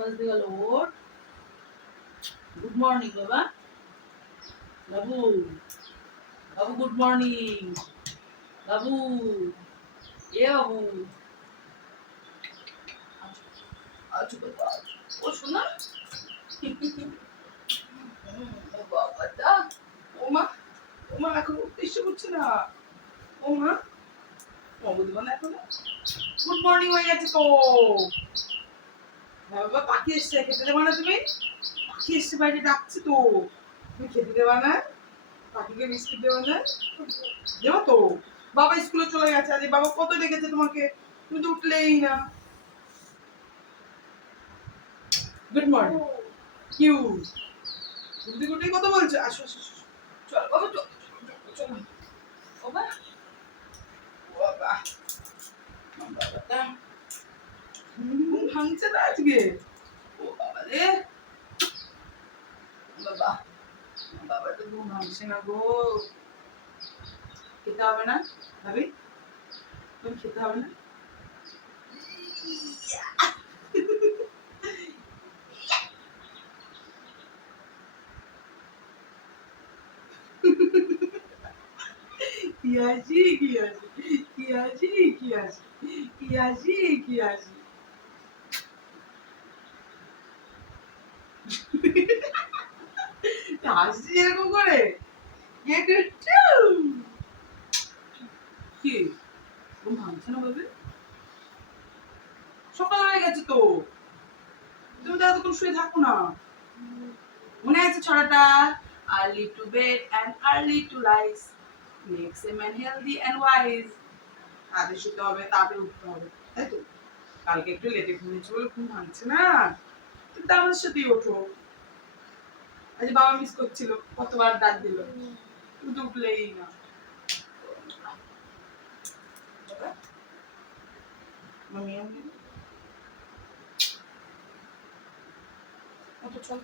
বাজতে গেল ওর। Good morning বাবা। বাবু বাবু গুড মর্নিং। বাবু এ বাবু। আচ্ছা বাবা ও শোনা। বাবাটা ওমা ওমা এখন উঠতে ইচ্ছে করছে না। ওমা অবুধবা না এখন। গুড মর্নিং হয়ে গেছে তো। বাবা পাখি এসছে, খেতে দেবা না তুমি? পাখি এসছে বাইরে ডাকছে তো, তুমি খেতে দেবা না? পাখিকে বিস্কুট দেবা না? দেবো তো। বাবা স্কুলে চলে গেছে, আজ বাবা কত ডেকেছে তোমাকে, তুমি তো উঠলেই না। গুড মর্নিং কিউ। গুড গুড কথা বলছো, আসো আসো আসো। চল বাবা চল চল বাবা। বাবা বাবাটা ভাঙছে না আজকে। ও বাবা রে বাবা। বাবা তো ঘুম ভাঙছে না গো। খেতে হবে না ভাবি? তুমি খেতে হবে না? কি হাসি কি হাসি কি হাসি কি হাসি কি হাসি কি হাসি। হাসি এরকম করে কি ঘুম ভাঙছে না বলবে? সকাল হয়ে গেছে তো, তুমি তো এতক্ষণ শুয়ে থাকো না। মনে আছে ছড়াটা? Early to bed and early to rise makes a man healthy and wise. তাড়াতাড়ি শুতে হবে, তাড়াতাড়ি উঠতে হবে, তাই তো? কালকে একটু লেটে ঘুমিয়েছি বলে ঘুম ভাঙছে না। তুমি তো আমার সাথেই ওঠো। আজ বাবা মিস করছিল, কতবার ডাক দিল, তুমি তো উঠলেই না। মামি চল